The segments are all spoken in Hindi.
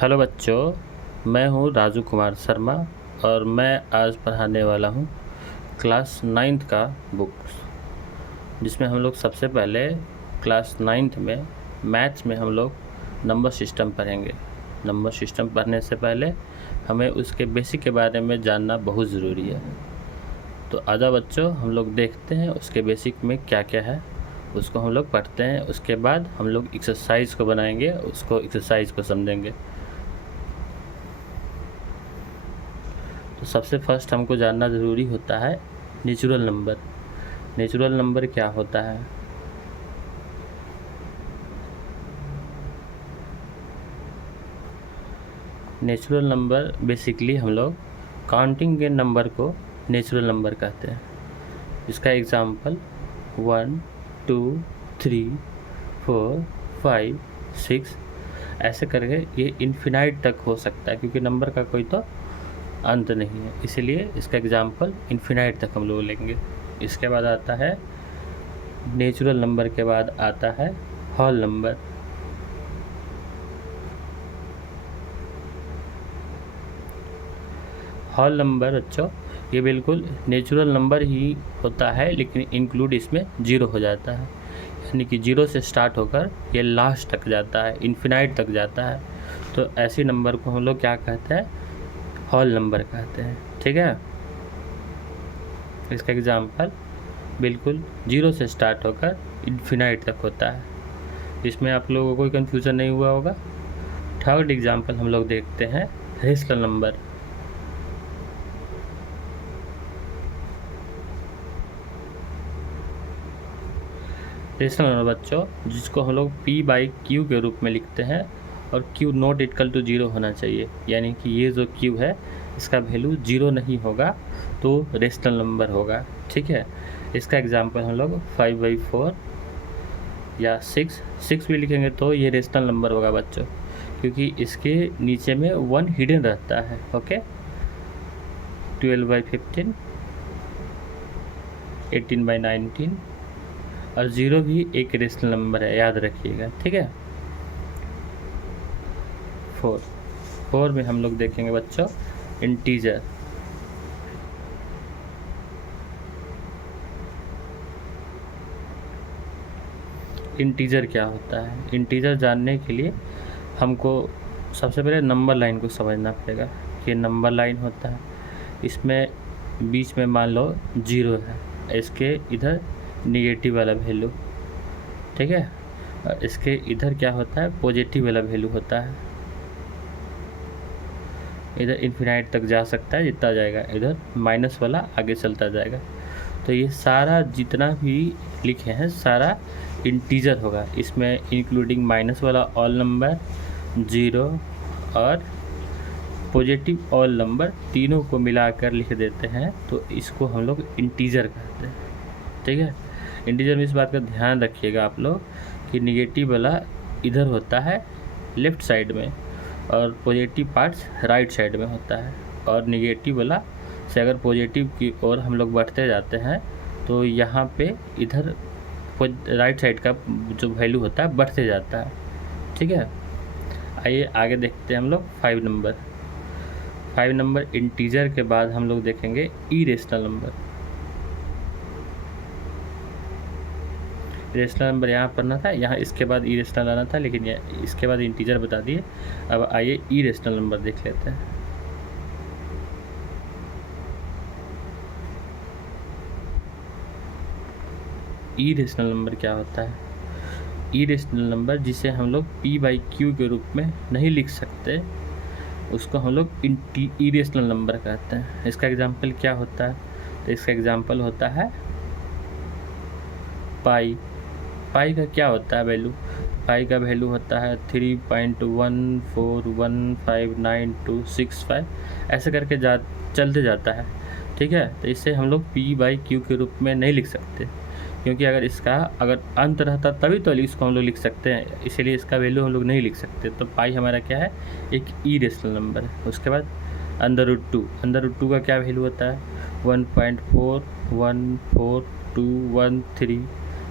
हेलो बच्चों, मैं हूँ राजू कुमार शर्मा और मैं आज पढ़ाने वाला हूँ क्लास 9th का बुक्स, जिसमें हम लोग सबसे पहले क्लास 9th में मैथ्स में हम लोग नंबर सिस्टम पढ़ेंगे। नंबर सिस्टम पढ़ने से पहले हमें उसके बेसिक के बारे में जानना बहुत ज़रूरी है। तो आजा बच्चों, हम लोग देखते हैं उसके बेसिक में क्या क्या है, उसको हम लोग पढ़ते हैं। उसके बाद हम लोग एक्सरसाइज को बनाएंगे, उसको एक्सरसाइज को समझेंगे। तो सबसे फर्स्ट हमको जानना ज़रूरी होता है नेचुरल नंबर। नेचुरल नंबर क्या होता है? नेचुरल नंबर बेसिकली हम लोग काउंटिंग के नंबर को नेचुरल नंबर कहते हैं। इसका एग्जांपल 1 2 3 4 5 6 ऐसे करके ये इन्फिनाइट तक हो सकता है, क्योंकि नंबर का कोई तो अंत नहीं है, इसीलिए इसका एग्जाम्पल इन्फिनाइट तक हम लोग लेंगे। इसके बाद आता है नेचुरल नंबर के बाद आता है होल नंबर। होल नंबर बच्चों ये बिल्कुल नेचुरल नंबर ही होता है, लेकिन इंक्लूड इसमें जीरो हो जाता है, यानी कि जीरो से स्टार्ट होकर ये लास्ट तक जाता है, इन्फिनाइट तक जाता है। तो ऐसे नंबर को हम लोग क्या कहते हैं? होल नंबर कहते हैं। ठीक है, इसका एग्जाम्पल बिल्कुल जीरो से स्टार्ट होकर इन्फिनाइट तक होता है। इसमें आप लोगों को कोई कन्फ्यूज़न नहीं हुआ होगा। थर्ड एग्जाम्पल हम लोग देखते हैं रेशनल नंबर। रेशनल नंबर बच्चों जिसको हम लोग P/Q के रूप में लिखते हैं, और Q not equal to zero होना चाहिए, यानी कि ये जो Q है इसका वैल्यू जीरो नहीं होगा तो रेशनल नंबर होगा। ठीक है, इसका एग्जांपल हम लोग 5/4 या 6 भी लिखेंगे तो ये रेशनल नंबर होगा बच्चों, क्योंकि इसके नीचे में 1 हिडन रहता है। ओके, 12/15, 18/19 और 0 भी एक रेशनल नंबर है, याद रखिएगा। ठीक है, 4 में हम लोग देखेंगे बच्चों इंटीजर। इंटीजर क्या होता है? इंटीजर जानने के लिए हमको सबसे पहले नंबर लाइन को समझना पड़ेगा कि नंबर लाइन होता है, इसमें बीच में मान लो 0 है, इसके इधर निगेटिव वाला वैल्यू। ठीक है, और इसके इधर क्या होता है? पॉजिटिव वाला वैल्यू होता है। इधर इन्फिनाइट तक जा सकता है, जितना जाएगा इधर माइनस वाला आगे चलता जाएगा। तो ये सारा जितना भी लिखे हैं सारा इंटीजर होगा, इसमें इंक्लूडिंग माइनस वाला ऑल नंबर, 0 और पॉजिटिव ऑल नंबर, तीनों को मिलाकर लिख देते हैं, तो इसको हम लोग इंटीजर कहते हैं। ठीक है, इंटीजर में इस बात का ध्यान रखिएगा आप लोग कि निगेटिव वाला इधर होता है लेफ़्ट साइड में, और पॉजिटिव पार्ट्स राइट साइड में होता है। और निगेटिव वाला से अगर पॉजिटिव की ओर हम लोग बढ़ते जाते हैं तो यहाँ पे इधर राइट साइड का जो वैल्यू होता है बढ़ते जाता है। ठीक है, आइए आगे देखते हैं हम लोग 5 नंबर। 5 नंबर इंटीजर के बाद हम लोग देखेंगे इरेशनल नंबर। रेशनल नंबर यहाँ पढ़ना था, यहाँ इसके बाद इरेशनल आना था, लेकिन इसके बाद इंटीजर बता दिए। अब आइए इरेशनल नंबर देख लेते हैं। इरेशनल नंबर क्या होता है? इरेशनल नंबर जिसे हम लोग P/Q के रूप में नहीं लिख सकते, उसको हम लोग इरेशनल नंबर कहते हैं। इसका एग्जाम्पल क्या होता है? तो इसका एग्जाम्पल होता है पाई। पाई का क्या होता है वैल्यू? पाई का वैल्यू होता है 3.1415925, ऐसे करके चलते जाता है। ठीक है, तो इसे हम लोग P/Q के रूप में नहीं लिख सकते, क्योंकि अगर इसका अंत रहता तभी तो इसको हम लोग लिख सकते हैं, इसीलिए इसका वैल्यू हम लोग नहीं लिख सकते। तो पाई हमारा क्या है? एक इरेशनल नंबर है। उसके बाद अंडर रूट टू का क्या वैल्यू होता है? 1.414213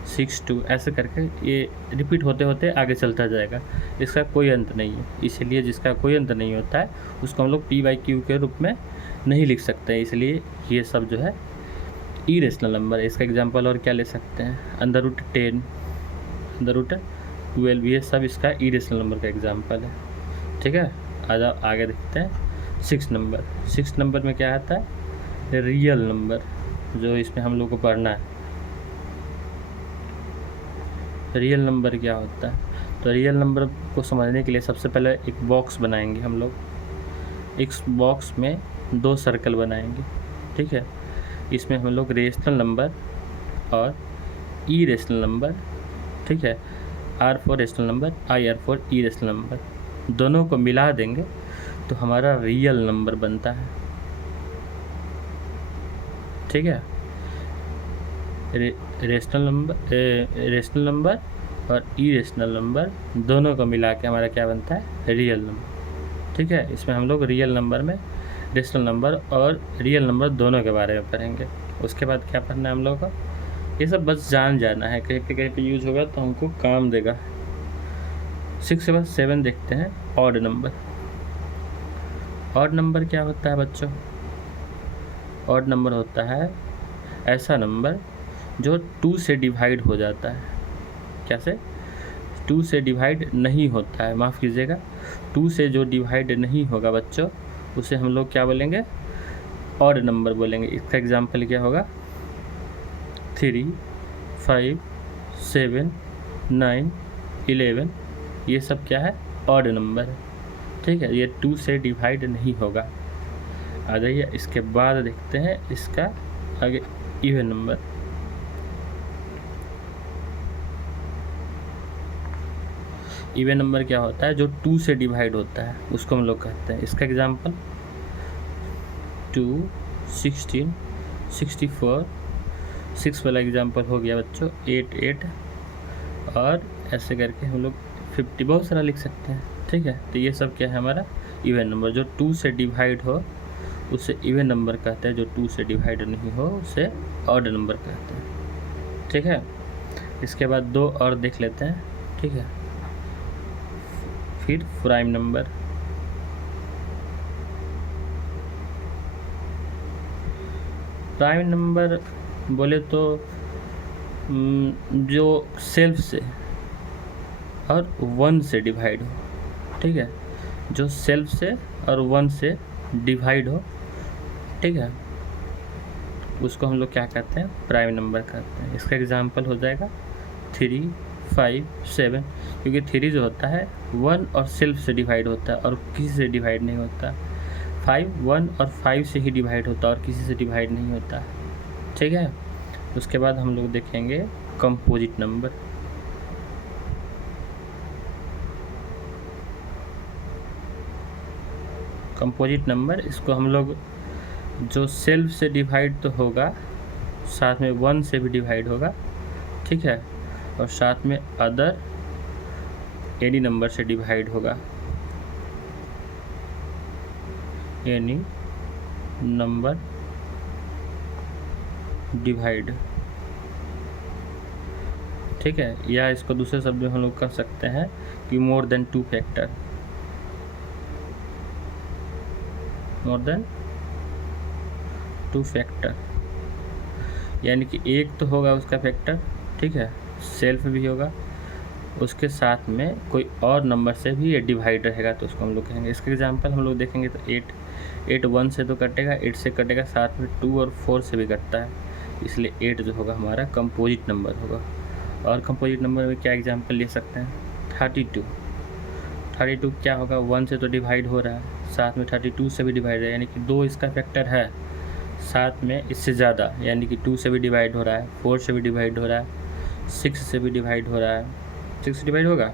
6 2 ऐसे करके ये रिपीट होते होते आगे चलता जाएगा, इसका कोई अंत नहीं है। इसलिए जिसका कोई अंत नहीं होता है उसको हम लोग p/q के रूप में नहीं लिख सकते हैं, इसलिए ये सब जो है इरेशनल नंबर है। इसका एग्जांपल और क्या ले सकते हैं, √10, √12, ये सब इसका इरेशनल नंबर का एग्जांपल है। ठीक है, आगे देखते हैं 6 नंबर। 6 नंबर में क्या आता है, रियल नंबर, जो इसमें हम लोग को पढ़ना है। रियल नंबर क्या होता है, तो रियल नंबर को समझने के लिए सबसे पहले एक बॉक्स बनाएंगे हम लोग। इस बॉक्स में 2 सर्कल बनाएंगे। ठीक है, इसमें हम लोग रेशनल नंबर और इरेशनल नंबर, ठीक है, R for rational number, IR for irrational number, दोनों को मिला देंगे तो हमारा रियल नंबर बनता है। ठीक है, रेशनल नंबर और इरेशनल नंबर दोनों को मिला के हमारा क्या बनता है, रियल नंबर। ठीक है, इसमें हम लोग रियल नंबर में रेशनल नंबर और रियल नंबर दोनों के बारे में पढ़ेंगे। उसके बाद क्या पढ़ना है हम लोग को, ये सब बस जाना है, कहीं पे यूज होगा तो हमको काम देगा। 6 के बाद 7 देखते हैं, ऑड नंबर। ऑड नंबर क्या होता है बच्चों, ऑड नंबर होता है ऐसा नंबर जो 2 से डिवाइड हो जाता है। कैसे, 2 से डिवाइड नहीं होता है, माफ़ कीजिएगा, 2 से जो डिवाइड नहीं होगा बच्चों उसे हम लोग क्या बोलेंगे, ऑड नंबर बोलेंगे। इसका एग्जांपल क्या होगा, 3 5 7 9 11, ये सब क्या है, ऑड नंबर है। ठीक है, ये 2 से डिवाइड नहीं होगा। आ जाइए, इसके बाद देखते हैं इसका आगे इवन नंबर। इवन नंबर क्या होता है, जो 2 से डिवाइड होता है उसको हम लोग कहते हैं। इसका एग्जांपल 2 16 64, 6 वाला एग्जांपल हो गया बच्चों 8 8, और ऐसे करके हम लोग 50 बहुत सारा लिख सकते हैं। ठीक है, तो ये सब क्या है, हमारा इवन नंबर। जो 2 से डिवाइड हो उसे इवन नंबर कहते हैं, जो 2 से डिवाइड नहीं हो उसे ऑड नंबर कहते हैं। ठीक है, इसके बाद 2 और देख लेते हैं। ठीक है, फिर प्राइम नंबर। प्राइम नंबर बोले तो जो सेल्फ से और 1 से डिवाइड हो। ठीक है, जो सेल्फ से और 1 से डिवाइड हो, ठीक है, उसको हम लोग क्या कहते हैं, प्राइम नंबर कहते हैं। इसका एग्जांपल हो जाएगा 3 5 7, क्योंकि 3 जो होता है 1 और सेल्फ से डिवाइड होता है और किसी से डिवाइड नहीं होता। 5 1 और 5 से ही डिवाइड होता है और किसी से डिवाइड नहीं होता। ठीक है, उसके बाद हम लोग देखेंगे कंपोजिट नंबर। कंपोजिट नंबर, इसको हम लोग जो सेल्फ से डिवाइड तो होगा, साथ में 1 से भी डिवाइड होगा। ठीक है, और साथ में अदर एनी नंबर से डिवाइड होगा, एनी नंबर डिवाइड। ठीक है, या इसको दूसरे शब्द में हम लोग कह सकते हैं कि more than 2 factor, more than 2 factor, यानी कि एक तो होगा उसका फैक्टर, ठीक है, सेल्फ भी होगा, उसके साथ में कोई और नंबर से भी ये डिवाइड रहेगा तो उसको हम लोग कहेंगे। इसके एग्जांपल हम लोग देखेंगे तो 8 1 से तो कटेगा, 8 से कटेगा, साथ में 2 और 4 से भी कटता है, इसलिए 8 जो होगा हमारा कंपोजिट नंबर होगा। और कंपोजिट नंबर में क्या एग्जांपल ले सकते हैं, 32 क्या होगा, 1 से तो डिवाइड हो रहा है, साथ में 32 से भी डिवाइड है, यानी कि 2 इसका फैक्टर है, साथ में इससे ज़्यादा, यानी कि 2 से भी डिवाइड हो रहा है, 4 से भी डिवाइड हो रहा है, 6 से भी डिवाइड हो रहा है। 6 से डिवाइड होगा,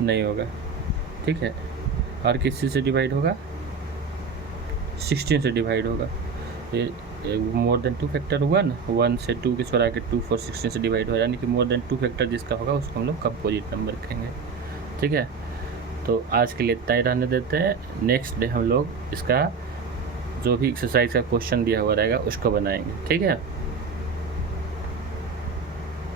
नहीं होगा। ठीक है, और किसी से डिवाइड होगा, 16 से डिवाइड होगा। मोर देन 2 फैक्टर 1 से 2 के छोड़ा के 2 4 16 से डिवाइड हो रहा है, यानी कि मोर देन 2 फैक्टर जिसका होगा उसको हम लोग कंपोजिट नंबर कहेंगे। ठीक है, तो आज के लिए इतना ही रहने देते हैं। नेक्स्ट डे हम लोग इसका जो भी एक्सरसाइज का क्वेश्चन दिया हुआ रहेगा उसको बनाएंगे। ठीक है।